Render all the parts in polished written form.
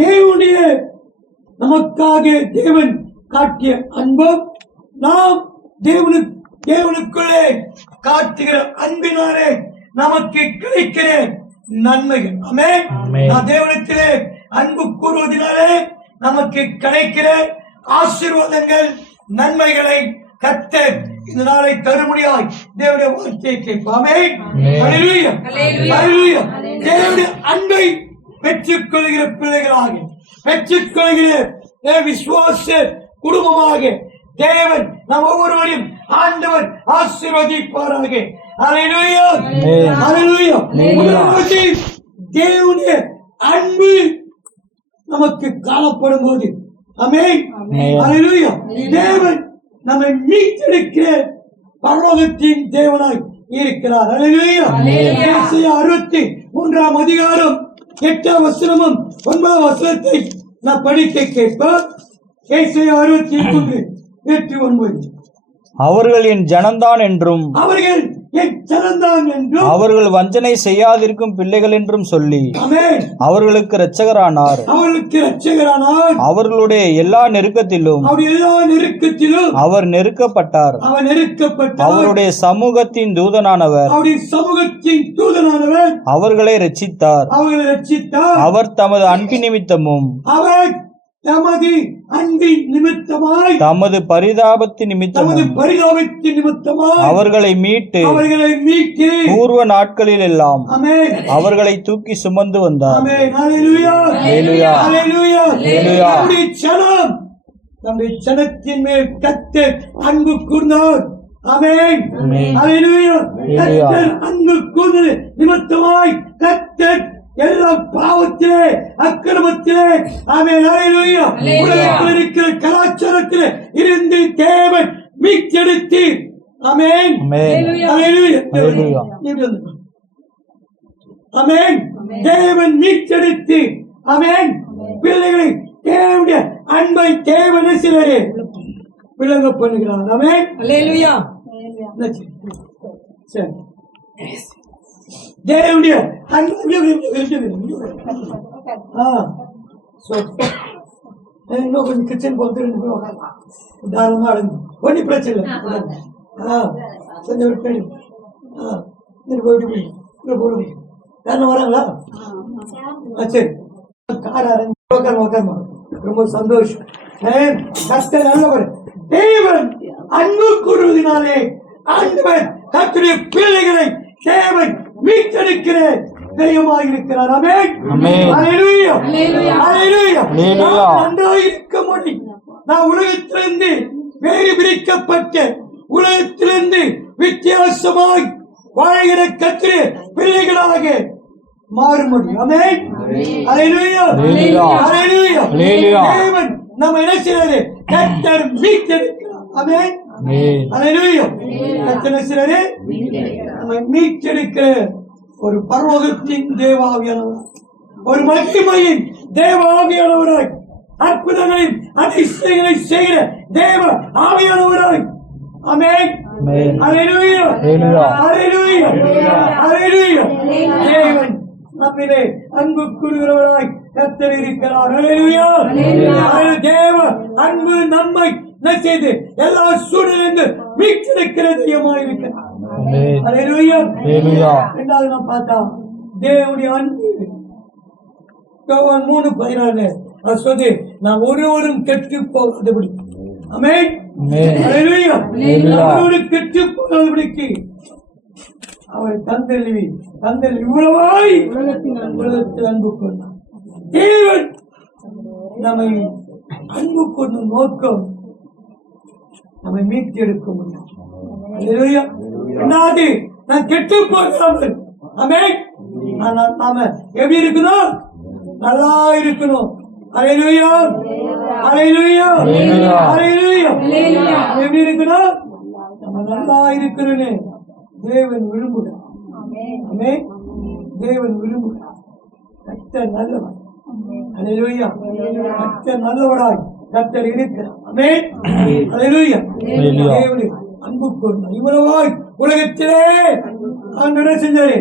தேவனுடைய நமக்காக தேவன் காட்டிய அன்பும் நாம் தேவனுக்குள்ளே காட்டுகிற அன்பினாலே நமக்கு கிடைக்கிற நன்மைகள். ஆமென். நான் தேவனிடத்திலே அன்பு கூறுவதனாலே நமக்கு கிடைக்கிற ஆசீர்வாதங்கள், நன்மைகளை கர்த்தர் இந்த நாளை தரும்படியாய் தேவனுடைய வார்த்தையை கேட்போம். ஹல்லேலூயா, ஹல்லேலூயா. தேவனுடைய அன்பை பெற்றுக் கொள்கிற பிள்ளைகளாக, பெற்றுக் கொள்கிற விசுவாச குடும்பமாக தேவன் நம் ஒவ்வொருவரையும் ஆண்டவர் ஆசீர்வதிப்பாராக. ஹல்லேலூயா, ஹல்லேலூயா. தேவனுடைய அன்பு நமக்கு காணப்படும் போது, ஆமென், ஹல்லேலூயா, தேவன் நம்மை மீட்டெடுக்கிற பரலோகத்தின் தேவனாய் இருக்கிறார். ஹல்லேலூயா. 63 அதிகாரம் 8 வசனமும் 9 வசனத்தை நான் படிக்க கேட்பேன். 63 8 9. அவர்கள் என் ஜனந்தான் என்றும் அவர்கள் என் ஜனந்தான் என்றும் அவர்கள் வஞ்சனை செய்யாதிருக்கும் பிள்ளைகள் என்றும் சொல்லி அவர்களுக்கு இரட்சகரானார். அவர்களுடைய எல்லா நெருக்கத்திலும் அவர் நெருக்கப்பட்டார். அவருடைய சமூகத்தின் தூதனானவர் அவர்களை ரட்சித்தார். அவர் தமது அன்பின் நிமித்தமும் தமது அன்பின் நிமித்தமாய் தமது பரிதாபத்தின் நிமித்தமாய் அவர்களை மீட்டு பூர்வ நாட்களில் எல்லாம் அவர்களை தூக்கி சுமந்து வந்தார். நம்முடைய ஜனத்தின் மேல் கர்த்தர் அன்பு கூர்ந்தார். ஆமென், அன்பு கூர்ந்தது நிமித்தமாய் கர்த்தர் எல்லா பாவத்திலே, அக்கிரமத்திலே, ஆமென், ஹல்லேலூயா, உலகத்தில் இருக்கிற கலாச்சாரத்திலே இருந்து தேவன் மீட்டெடுத்து, ஆமென், ஹல்லேலூயா, ஆமென், தேவன் மீட்டெடுத்து, ஆமென், பிள்ளைகளை தேவனுடைய அன்பை தேவன் சிலரே விளங்க பண்ணுகிறார். ஆமென், ஹல்லேலூயா. சரி, தேவனுடைய இன்னும் கொஞ்சம் கிச்சன் போட்டு தாராளமா அடங்கும், ஒன்றும் பிரச்சனை இல்லை. கொஞ்சம் யாரும் வராங்களா? சரி, ரொம்ப சந்தோஷம். கர்த்தர் நல்லவர். தேவன் அன்பு கூறுவதனாலே ஆண்டவர் கர்த்தருடைய பிள்ளைகளை தேவன் மீட்டெடுக்கிற தெய்வமாக இருக்கிறார். ஆமென், ஹல்லேலூயா, ஹல்லேலூயா. நன்றாக இருக்க முடியும். நான் உலகத்திலிருந்து வேறு பிரிக்கப்பட்ட, உலகத்திலிருந்து வித்தியாசமாய் வாழ்கிற கர்த்தருடைய பிள்ளைகளாக மாற முடியும். ஆமென், ஹல்லேலூயா, ஹல்லேலூயா. தேவன் நம்ம என்ன செய்யறாரு? கர்த்தர் மீட்டெடுக்கிறார். ஆமென், ஹல்லேலூயா. கர்த்தர் செய்யறாரு, நம்மை மீட்டெடுக்கிற ஒரு பரலோகத்தின் தேவாவியானவர், ஒரு மகிமையின் தேவாவியானவராய், அற்புதங்களையும் அதிசயங்களை செய்கிற தேவ ஆவியானவராய். ஆமென், ஹல்லேலூயா, ஹல்லேலூயா, ஹல்லேலூயா. தேவன் நம்மிலே அன்பு கூறுகிறவராய் கர்த்தர் இருக்கிறார். ஹல்லேலூயா. தேவ அன்பு நம்மை செய்து எல்லா சூழ்நிலையிலிருந்து மீட்டெடுக்கிற தெய்வமாக இருக்கிறார். ஹல்லேலூயா. இரண்டாவது நாம் பார்த்தா தேவனுடைய அன்பு 3:14 சொல்லி நாம் ஒருவரும் கெட்டு போகாதபடி. ஆமென், ஹல்லேலூயா. ஒருவரும் கெட்டு போகாதபடிக்கு அவர் தந்தெழுவி இவ்வளவாய் உலகத்தில் அன்பு கொண்டார். தேவன் நம்மை அன்பு கொண்ட நோக்கம் நம்மை மீட்டு எடுக்க முடியும். ஹல்லேலூயா. ரெண்டாவது, நான் கெட்டு போகாமல், ஆமென், நாம எப்படி இருக்கணும்? நல்லா இருக்கணும். ஹல்லேலூயா, ஹல்லேலூயா, ஹல்லேலூயா. எப்படி இருக்கணும்? நம்ம நல்லா இருக்கணும்னு தேவன் விரும்புகிறார். ஆமென், தேவன் விரும்புகிறார். கர்த்தர் நல்லவர். ஹல்லேலூயா. கர்த்தர் நல்லவராய் கர்த்தர் இருக்கிறார். ஆமென், ஹல்லேலூயா. தேவனுடைய அன்பு கொண்டார். இவ்வளவாய் உலகத்திலே ஆண்டவர் செஞ்சாரு,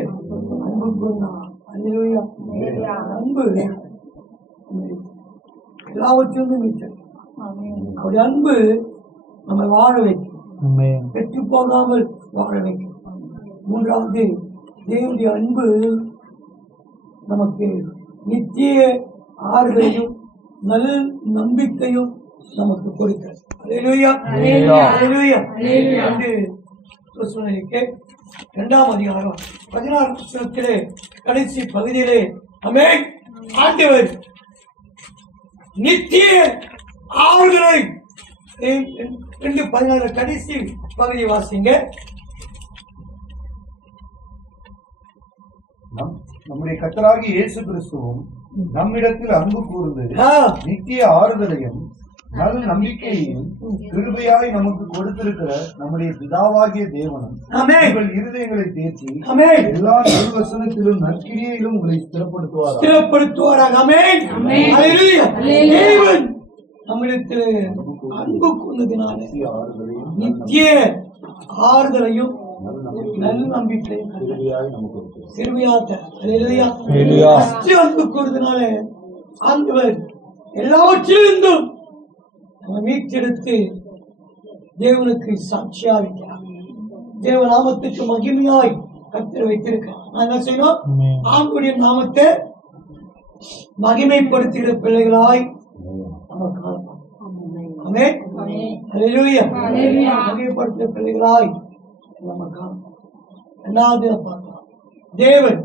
அன்பு கொண்டார். ஹல்லேலூயா. அன்பு எல்லாவற்றிலும் மீட்டெடுக்கும். அவருடைய அன்பு நம்மை வாழ வைக்கும், பெற்று போகாமல் வாழ வைக்கும். மூன்றாவது, தேவனுடைய அன்பு நமக்கு நித்திய ஆறுதலையும் நல் நம்பிக்கையும் நமக்கு கொடுக்கிறது. அல்லேலூயா, அல்லேலூயா. தெசலோனிக்கே 2ஆம் அதிகாரம் 16 வசனத்திலே கடைசி பகுதியிலே ஆமென், ஆண்டவர் நித்திய ஆறுதலை 2:16 கடைசி பகுதி வாசிங்க. நம்முடைய கர்த்தராகிய இயேசு கிறிஸ்துவும் நம்மிடத்தில் அன்பு கூர்ந்து நித்திய ஆறுதலையும் நல் நம்பிக்கையையும் கிருபையாய் நமக்கு கொடுத்திருக்கிற நம்முடைய பிதாவாகிய தேவனும் உங்கள் இருதயங்களை தேற்றி எல்லா நல்வசனத்திலும் நற்கிரியிலும் உங்களை ஸ்திரப்படுத்துவாராக. ஆமென், அல்லேலூயா. தேவன் நம்மிடத்தில் அன்பு கூர்ந்ததினால நித்திய ஆறுதலையும் நல்ல நம்பிக்கையும் அன்பு கூறுவதனால ஆண்டவர் எல்லாவற்றிலிருந்தும் நம்ம மீட்டெடுத்து தேவனுக்கு சாட்சியா வைக்கிறார். தேவ நாமத்துக்கு மகிமையாய் கர்த்தர் வைத்திருக்கிறார். நான் என்ன செய்யணும்? ஆண்டுடைய நாமத்தை மகிமைப்படுத்துகிற பிள்ளைகளாய் நம்ம காணலாம். ஆமென், அல்லேலூயா. மகிமைப்படுத்துகிற பிள்ளைகளாய் நம்ம காணலாம். ரெண்டாவது பார்க்கலாம், தேவன்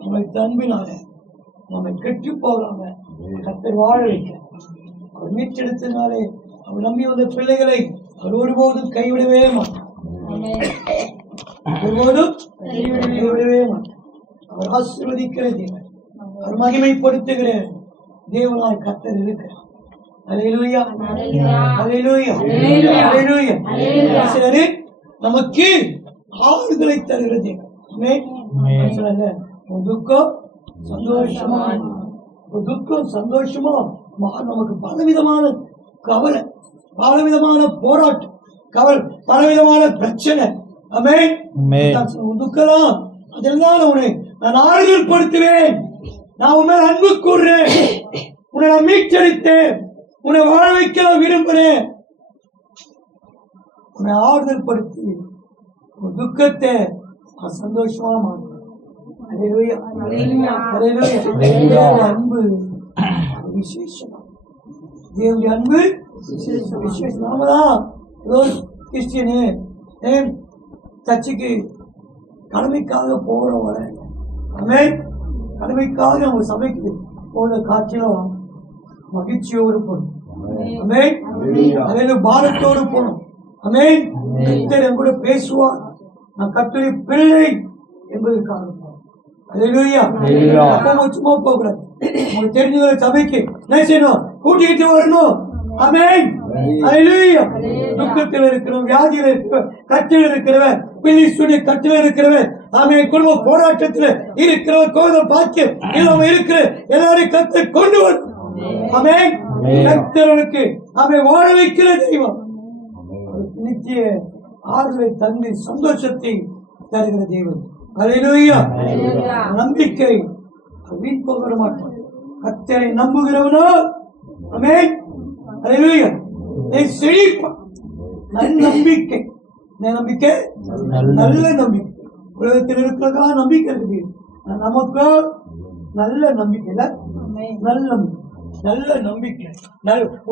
நம்மை அன்பினால நம்மை கெட்டு போகாம கர்த்தர் வாழ வைக்க அவர் மீட்டெடுத்தனாலே அவர் நம்பி வந்த பிள்ளைகளை அவர் ஒருபோதும் கைவிடவே மாட்டார். ஒருபோதும் கைவிடவே மாட்டார். அவர் ஆசீர்வதிக்கிற தேவன், அவர் மகிமைப்படுத்துகிற தேவனாய் கர்த்தர் இருக்கிறார். அல்லேலூயா, அல்லேலூயா, அல்லேலூயா. சிலரு நமக்கு ஆறுதலை தருகிற தேவன். துக்கம் சந்தோஷமா, துக்கம் சந்தோஷமா நமக்கு பலவிதமான கவலை, பலவிதமான போராட்டம், பலவிதமான பிரச்சனை. துக்கலாம் அதெல்லாம் உன்னை நான் ஆறுதல் படுத்துவேன், நான் உன் மேல அன்பு கூறுறேன், உன்னை நான் மீட்டெடுத்தேன், உன்னை வாழ வைக்க விரும்புறேன். உன்னை ஆறுதல் படுத்தி துக்கத்தை சந்தோஷமா மாறும். அன்பு விசேஷம், தேவனுடைய அன்பு விசேஷம். நாமதான் கிறிஸ்டியனு சர்ச்சுக்கு கடமைக்காக போறோம், கடமைக்காக நம்ம சபைக்கு போன காட்சியும் மகிழ்ச்சியோடு போகணும். பாரத்தோடு போகணும். கர்த்தர் என் கூட பேசுவார், நான் கர்த்தருடைய பிள்ளை என்பதற்காக சும்மா போகக்கூடாது. உங்களுக்கு தெரிஞ்ச சபைக்கு என்ன செய்யணும்? கூட்டிகிட்டு வரணும். துக்கத்தில் இருக்கிறவன், வியாதியில இருக்கிறவன், கட்டில இருக்கிறவன், பிள்ளைடைய கட்டில இருக்கிறவன், குடும்ப போராட்டத்தில் இருக்கிறவன், கோத பாக்கியம் இல்லாம இருக்கிற எல்லாரையும் கர்த்தர் கொண்டு வரும். கர்த்தருக்கு வாழ வைக்கிற தெய்வம், நித்திய ஆறுதலை தந்து சந்தோஷத்தை தருகிற தெய்வம். அல்லேலூயா. நம்பிக்கை வீண் போக மாட்டான். கர்த்தரை நம்புகிறவனோ அல்லேலூயா செழிப்பான். நம்பிக்கை, நம்பிக்கை, நல்ல நம்பிக்கை. உலகத்தில் இருக்கிறதா நம்பிக்கை இருக்குது, நமக்கு நல்ல நம்பிக்கை இல்ல, நல்ல நம்பிக்கை, நல்ல நம்பிக்கை.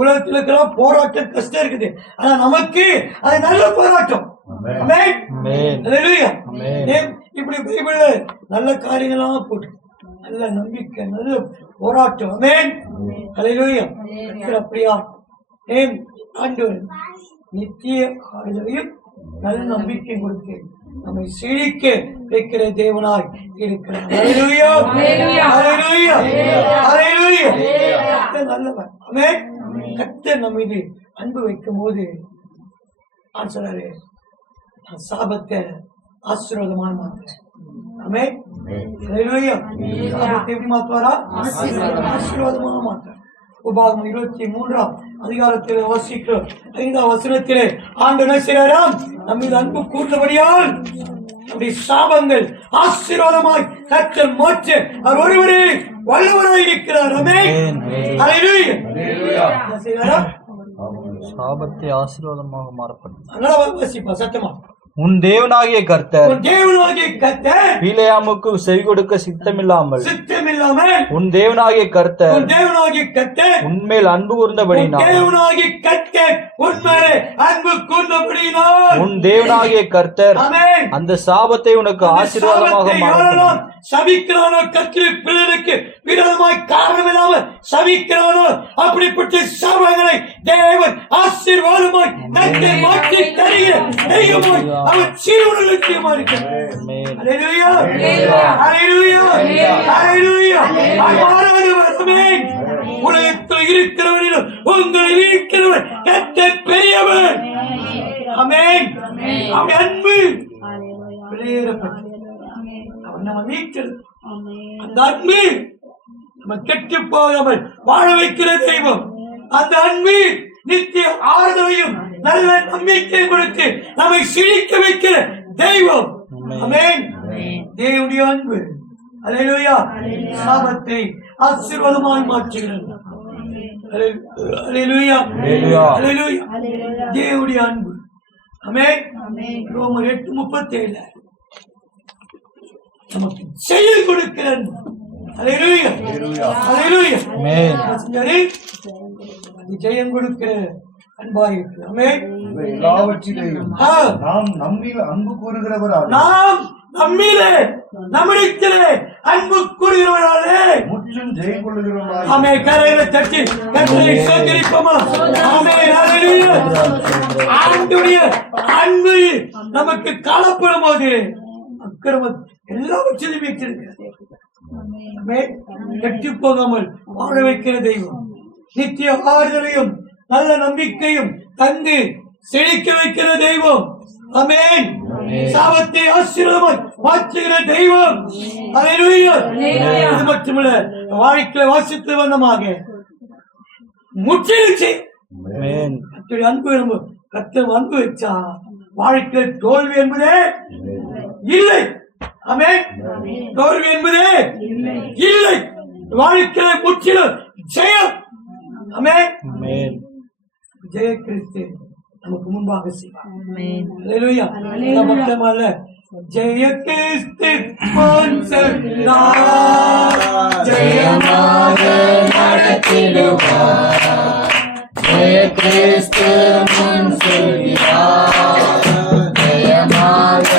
உலகத்தில் இருக்கிற போராட்டம் கஷ்டம் இருக்குது, ஆனா நமக்கு அது நல்ல போராட்டம். இப்படி பைபிள்ல நல்ல காரியங்கள்லாம் போட்டு நல்ல நம்பிக்கை, நல்ல போராட்டம். அல்லேலூயா. அப்படியா ஆண்டவர் நித்திய ஆறுதலையும் நல்ல நம்பிக்கை கொடுத்து நம்மை செழிக்க வைக்கிற தேவனாய் இருக்கிறார். அல்லேலூயா, அல்லேலூயா, அல்லேலூயா. கர்த்தர் நல்லவர். கர்த்தர் நம்ம மீது அன்பு வைக்கும் போது சொல்றாரு, சாபத்தை ஆசீர்வாதமான மாற்றுறேன். எப்படி மாற்றுவாரா? ஆசீர்வாதமாக மாற்ற. உபாகமம் 23ஆம் அதிகாரத்தில் வாசிக்கிறோம் 5ஆம் வசனத்திலே ஆண்டவர் செய்கிறாராம், நம்ம மீது அன்பு கூர்ந்தபடியால் அப்படி சாபங்கள் ஆசீர்வாதமாய் கர்த்தர் மாற்ற அவர் ஒருவரே வல்லவராய் இருக்கிறார். ஆமென். ஹல்லேலூயா. என்ன செய்வாரா? சாபத்தை ஆசீர்வாதமாக மாறப்படும். அதனால வாசிப்பா சத்தமா. உன் தேவனாகிய கர்த்தர் பிலேயாமுக்கு செவி கொடுக்க சித்தமில்லாமல் உன் தேவனாகிய கர்த்தர் உன்மேல் அன்பு கூர்ந்தபடினால் உன் தேவனாகிய கர்த்தர் அந்த சாபத்தை உனக்கு ஆசீர்வாதமாக மாறலாம். சபிக்கிறானோ கர்த்தருடைய பிள்ளைகளுக்கு விரோதமாய் காரணம் இல்லாமல் சபிக்கிறானோ அப்படிப்பட்ட சாபங்களை தேவன் ஆசீர்வாதமாய் கர்த்தர் மாற்றி தருகிற தெய்வமாய் அவர் சீரோனுக்கு இருக்கிறார். ஹல்லேலூயா. ஹல்லேலூயா. ஹல்லேலூயா. ஆமென். உலகத்தில் இருக்கிறவனிலும் உங்களில் இருக்கிறவன் கர்த்தர் பெரியவர். ஆமென். அவன் அன்பு அவன் நம்ம மீட்கிறது. அந்த அன்பு நம்ம கெட்டு போகாமல் வாழ வைக்கிற தெய்வம். அந்த அன்பு நித்திய ஆறுதலையும் நல்ல நம்பிக்கை கொடுத்து நம்மை சிரிக்க வைக்கிற தெய்வம். ஆமென். தேவனுடைய அன்பு ஹல்லேலூயா சாபத்தை ஆசீர்வாதமாய் மாற்றுகிறது. ஹல்லேலூயா. ஹல்லேலூயா. தேவனுடைய அன்பு. ஆமென். ரோமர் 8:37 நமக்கு செயல் கொடுக்கிற அன்பு. ஹல்லேலூயா. ஹல்லேலூயா. ஆமென். ஜெயம் கொடுக்கிற அன்பாய் இருக்கிறது. ஆமென். எல்லாவற்றிலேயும் நாம் நம்மில் அன்பு கூறுகிறவராக நாம் நம்மிலே நம்மிடத்திலே அன்பு கூறுகிறவராலே முற்றும் ஜெயம் கொள்ளுகிறவராக ஆமென். கரைகளை தட்டி கர்த்தரை ஸ்தோத்திரிப்போமா. ஆமென். ஹல்லேலூயா. ஆண்டவருடைய அன்பு நமக்கு காணப்படும் போது அக்கிரமம் எல்லாவற்றிலும் வைத்திருக்கிறது. கட்டி போகாமல் வாழ வைக்கிற தெய்வம். நித்திய ஆறுதலையும் நல்ல நம்பிக்கையும் தந்து செழிக்க வைக்கிற தெய்வம். ஆமென். சாபத்தை ஆசீர்வாதமாய் மாற்றுகிற தெய்வம். ஹல்லேலூயா. இது மட்டுமல்ல வாழ்க்கையில வாசித்து வந்தமாக முற்றிலும் அன்பு கர்த்தர் அன்பு வச்சா வாழ்க்கை தோல்வி என்பதே இல்லை. ஆமென். தோல்வி என்பதே இல்லை. வாழ்க்கையில முற்றிலும் ஜெயம். ஆமென். ஜெய கிறிஸ்து நமக்கு முன்பாக செய்வார். ஹல்லேலூயா. மட்டுமல்ல ஜெய கிறிஸ்து முன் செல்வார், ஜெயமாக நடத்திடுவார். ஜெய கிறிஸ்து முன் செல்வார், ஜெயமாக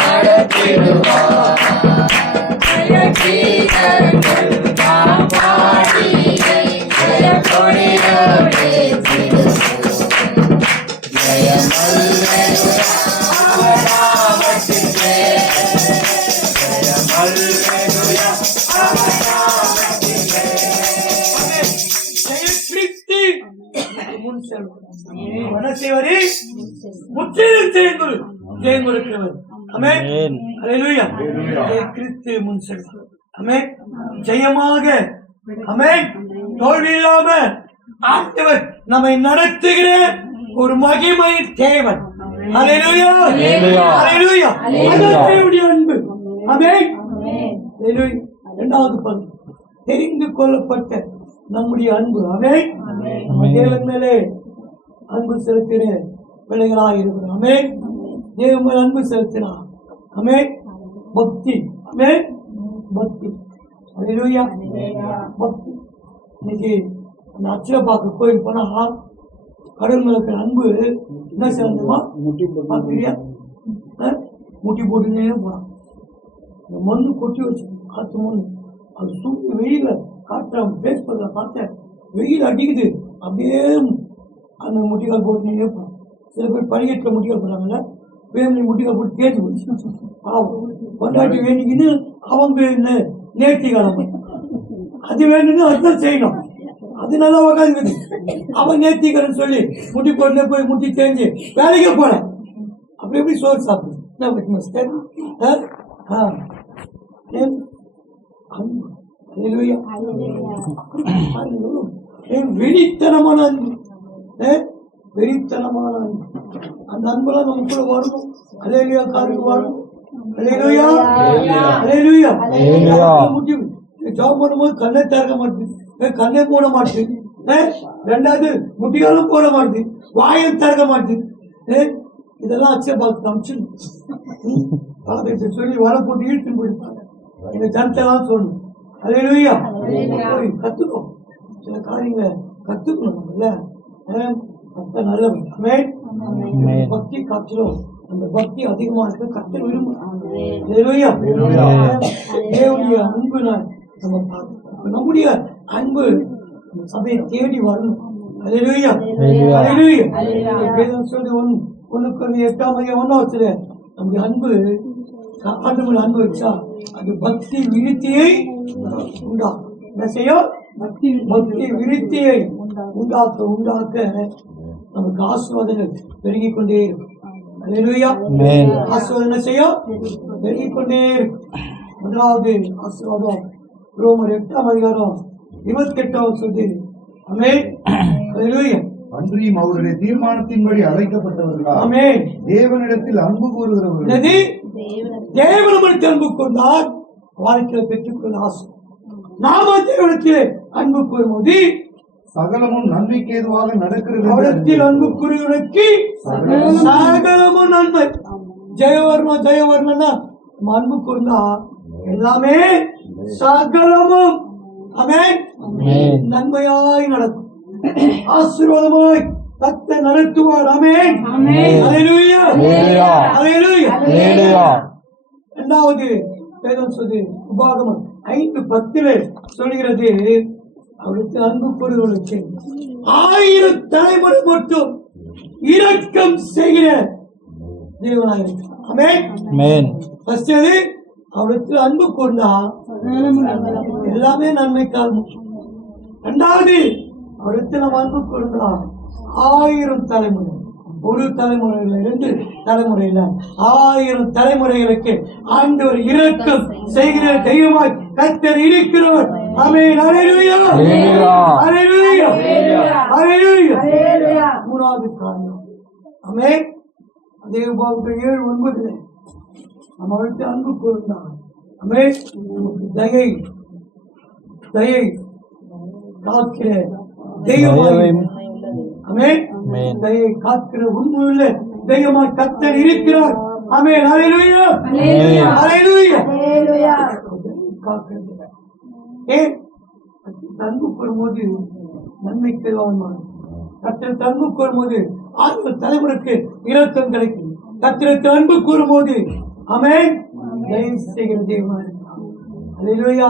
நடத்திடுவார். ஜெய கீதங்கள் நாம் பாடி ஜெய கொடியோடு முற்றிலும் ஜெயம் கொடுக்கிறவர். ஆமென். ஹல்லேலூயா. கிறிஸ்து முன் செல்வார். ஆமென். ஜெயமாக. ஆமென். தோல்வி இல்லாம ஆண்டவர் நம்மை நடத்துகிற ஒரு மகிமை தேவன். ஹல்லேலூயா. ஹல்லேலூயா. தேவனுடைய அன்பு. ஆமென். ஹல்லேலூயா. இரண்டாவது பங்கு தெரிந்து கொள்ளப்பட்ட நம்முடைய அன்பு. ஆமென். நம்ம தேவன் மேலே அன்பு செலுத்தின பிள்ளைகளாக இருக்கிறோம். ஆமென். தேவன் மேல் அன்பு செலுத்தினார். ஆமென். பக்தி. ஆமென். பக்தி. ஹல்லேலூயா. பக்தி. இன்னைக்கு அந்த அச்சலப்பாக்க கோயில் போனா கடல் மேல இருக்கிற அன்பு என்ன செய்யணுமா பாக்குறியா? முட்டி போட்டுனே போறான். இந்த மண்ணு கொட்டி வச்சு காத்து மண்ணு அது சூழ்நிலை வெயில காற்ற பேஸ் பண்ண பார்த்த வெயில் அடிக்குது. அப்படியே அந்த முட்டிகள் போட்டுனே போறான். சில பேர் படிக்கட்டில் முட்டிகள் போறாங்கல்ல, வேண்டி முட்டிகள் போட்டு தேய்ச்சி போச்சு. கொண்டாட்டி வேண்டிக்கின்னு அவங்க நேர்த்தி கிளம்பு அது வேணும்னு அதுதான் செய்யணும். அது நல்லா உக்காந்து அவன் நேர்த்திக்கிறன்னு சொல்லி முட்டி போட்டு போய் முட்டி தேஞ்சு வேலைக்கு போன அப்படி எப்படி சோறு சாப்பிடு. வெறித்தனமான அன்பு. வெறித்தனமான அன்பு. அந்த அன்புலாம் நமக்குள்ள வரணும். ஹல்லேலூயா. காருக்கு வரணும். அல்லேலூயா அல்லேலூயா. முடியும் ஜாப் பண்ணும்போது கண்ணை திறக்க மாட்டேங்குது, கண்ணை மூட மாட்டேங்குது. ரெண்டாவது முட்டியாலும் போட மாட்டேங்குது, வாயும் திறக்க மாட்டேங்குது. இதெல்லாம் அச்சை பார்த்து காமிச்சு சொல்லி வர போட்டு இழுத்து போயிருப்பாங்க. எங்க ஜனத்தெல்லாம் சொல்லணும். அல்லேலூயா. கத்துக்கணும், சில காரியங்களை கத்துக்கணும். இல்ல நல்லவன். பக்தி காய்ச்சலும் அந்த பக்தி அதிகமா இருக்க கத்த விரும்புகிறோம். தேவனுடைய அன்பு நம்ம நம்முடைய அன்பு சபையை தேடி வரணும். அல்லேலூயா அல்லேலூயா. வேதம் சொல்லி 1:8 நம்முடைய அன்பு ஆண்டவருடைய அன்பு வச்சா அது பக்தி விருத்தியை உண்டாக்கும். என்ன செய்யும்? பக்தி விருத்தியை உண்டாக்க நமக்கு ஆசீர்வாதங்கள் பெருகிக் கொண்டே இருக்கும். அல்லேலூயா. ஆசீர்வாதம் செய்யும் பெருகிக் கொண்டே இருக்கும். முதலாவது ஆசீர்வாதம் ரோமர் 8:28 ஆமென். அல்லேலூயா. அன்றியும் அவருடைய தீர்மானத்தின்படி அழைக்கப்பட்டவர்களா ஆமென். தேவனிடத்தில் அன்பு கூறுகிறவர்கள் தேவனிடத்தில் அன்பு கூர்ந்தால் வாழ்க்கையை பெற்றுக்கொள்ள ஆசை. நாம தேவனிடத்தில் அன்பு கூறும்போது சகலமும் நன்மைக்கு ஏதுவாக நடக்கிறது. அவரிடத்தில் அன்பு கூறுவதற்கு சகலமும் நன்மை. ஜெயவர்மன் நம்ம அன்பு கூர்ந்தா எல்லாமே சகலமும் ஆமென் நன்மையாய் நடக்கும், ஆசீர்வாதமாய் கர்த்தர் நடத்துவார். ஆமென். அல்லேலூயா அல்லேலூயா. இரண்டாவது வேதம் சொல்லி உபாகமம் 5:10 சொல்கிறது, அவருக்கு அன்பு கூறுவதற்கு 1000 தலைமுறை மட்டும் இரக்கம் செய்கிற தேவனாக இருக்கிறார். ஆமென். ஃபர்ஸ்ட் அவருக்கு அன்பு கூர்ந்தா எல்லாமே நன்மைக்காகும். இரண்டாவது அவருக்கு நம்ம அன்பு கூர்ந்தா 1000 தலைமுறை, ஒரு தலைமுறையில 2 தலைமுறையில 1000 தலைமுறைகளுக்கு ஆண்டவர் இரக்கம் செய்கிற தெய்வமாய் கர்த்தர் இருக்கிறார். ஆமென். அல்லேலூயா அல்லேலூயா அல்லேலூயா. மூணாவது காரணம் ஆமென். அதே பாகத்தில் 7:9 நம்ம அவருக்கு அன்பு கூர்ந்தார். ஆமென். தயை காக்கிற தெய்வமாய் ஆமென் தயை காக்கிற உண்மையுள்ள தெய்வமாய் கர்த்தர் இருக்கிறார். ஆமென். அல்லேலூயா அல்லேலூயா. அன்பு கூறும்போது நன்மைக்கு கர்த்தருக்கு அன்பு கூறும்போது 1000 தலைமுறைக்கு இரக்கம் கிடைக்கும். கர்த்தருக்கு அன்பு கூறும்போது ஆமென் தயை செய்கிற தெய்வமாய் இருக்கிறார். அல்லேலூயா.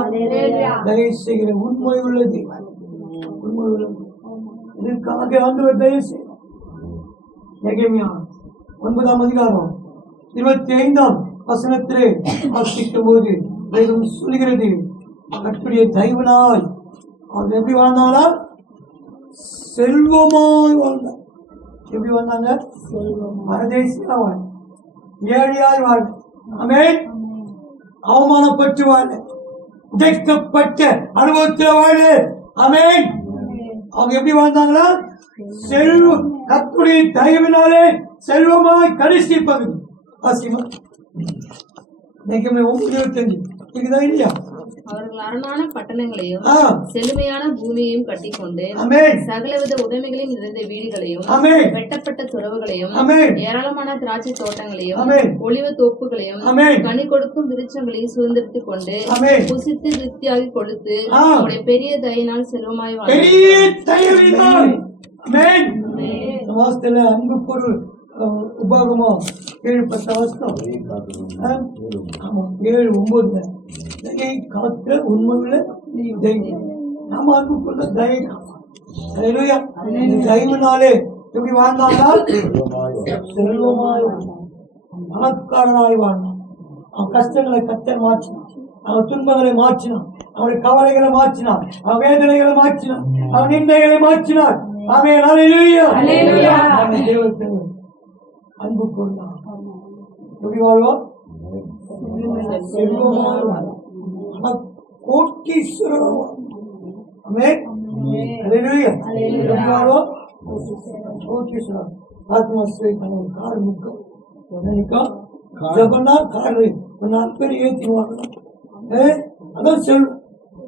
தயை செய்கிற உண்மை உள்ள தெய்வம், உண்மை உள்ள இதற்காக ஆண்டவர் தயை செய்வார். எரேமியா 9:25 வாசிக்கும் போது வேதம் சொல்கிறது, கர்த்தருடைய தயவினால் அவர் எப்படி வாழ்ந்தாங்களா? செல்வமாய் வாழ்ந்தார். எப்படி வாழ்ந்தாங்க? பரதேசியா வாழ், ஏழையாய் வாழ். ஆமென். அவமானப்பட்டு வாழ, உடைக்கப்பட்ட அனுபவத்தில் வாழ. ஆமென். அவங்க எப்படி வாழ்ந்தாங்களா? செல்வம் கர்த்தருடைய தயவினாலே செல்வமாய் கடைசி பகுதி ஆசீர்வாதம். 9:25 இதுதான் இல்லையா? அவர்கள் அரணான பட்டணங்களையும் செழுமையான பூமியையும் கட்டிக்கொண்டு சகலவித உடைமைகளின் நிறைந்த வீடுகளையும் வெட்டப்பட்ட துறவுகளையும் ஏராளமான திராட்சை தோட்டங்களையும் ஒளிவ தோப்புகளையும் கனி கொடுக்கும் விருட்சங்களையும் சுதந்திரித்துக் கொண்டு புசித்து திருப்தியாகி கொடுத்து அவருடைய பெரிய தயினால் செல்வமாய் அன்பு பொருள் உபாகமா 7:10 7:9 தயை காத்த உண்மையுள்ள தெய்வம். நாம அன்பு கொள்ள தயை தயவுனாலே எப்படி வாழ்ந்தால் செல்வமாய் பணக்காரனாய் வாழ்ந்தான். அவன் கஷ்டங்களை கர்த்தர் மாற்றினான், அவன் துன்பங்களை மாற்றினான், அவனுடைய கவலைகளை மாற்றினான், அவன் வேதனைகளை மாற்றினான், அவன் நிந்தைகளை மாற்றினான். ஆமென். அல்லேலூயா அல்லேலூயா. தேவனுக்கு அன்பு கொண்டான் எப்படி வாழ்வோம்? செல்வமாய் வாழ்வோம், கோட்டீஸ்வரர். ஆமென். அல்லேலூயா வாழ்வோம் கோட்டீஸ்வரர். ஆத்மாஸ்ரீ கார் முக்கம் ஜபனா கார் ஒரு 4 பேர் ஏற்றிடுவாங்க. அதான் செல்வம்.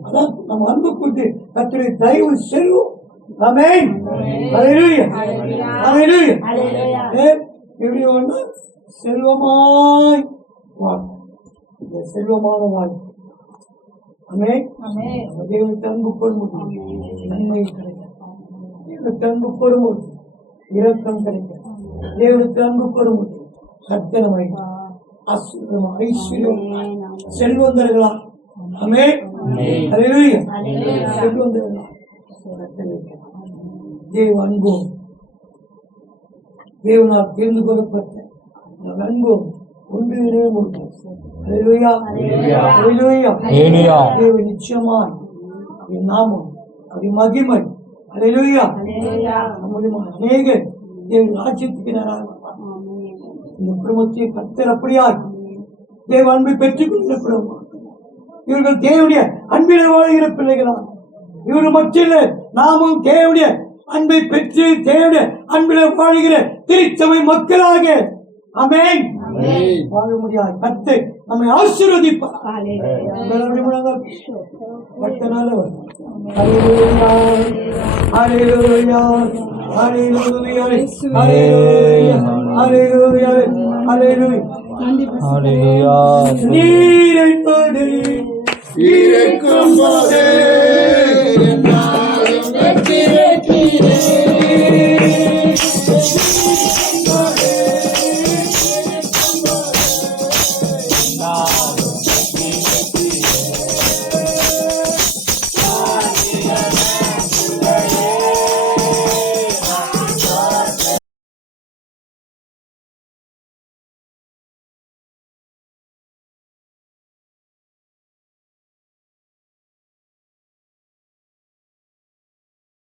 அதான் நம்ம அன்பு கூட்டி கர்த்தருடைய தயவு செல்வம். ஆமென். ஹல்லேலூயா. ஹல்லேலூயா. எப்படி ஒண்ணு செல்வமாய் வாழ். இந்த செல்வமான வாழ். ஆமென். தேவனுக்கு அன்பு போடும்போது நன்மை கிடைக்கும். தேவனுக்கு அன்பு போடும்போது இரக்கம் கிடைக்கும். தேவனுக்கு அன்பு போடும்போது சத்தியமாய் ஐஸ்வர்யம் செல்வந்தர்களா. ஆமென். ஹல்லேலூயா. செல்வந்தர்களா தேவ அன்பும் தேவனால் தெரிந்து கொள்ளப்பட்ட அன்பும் ஒன்று இணையும். ஹல்லேலூயா. ஹல்லேலூயா. தேவ நிச்சயமாய் அவருடைய நாமம் அவருடைய மகிமை ஹல்லேலூயா நம்முடைய அநேக தேவ ராஜ்யத்துக்கு நேராக இந்த குடும்பத்தை கர்த்தர் அப்படியாய் தேவ அன்பை பெற்றுக் கொள்கிற குடும்பம். இவர்கள் தேவனுடைய அன்பிலே வாழ்கிற பிள்ளைகளா. இவர்கள் மத்தியில் நாமும் தேவனுடைய அன்பை பெற்று தேவனுடைய அன்பிலே வாழ்கிற திருச்சபை மக்களாக ஆமென் வாழ முடியாது. கர்த்தர் நம்மை ஆசீர்வதிப்பார். ஹல்லேலூயா. நீரை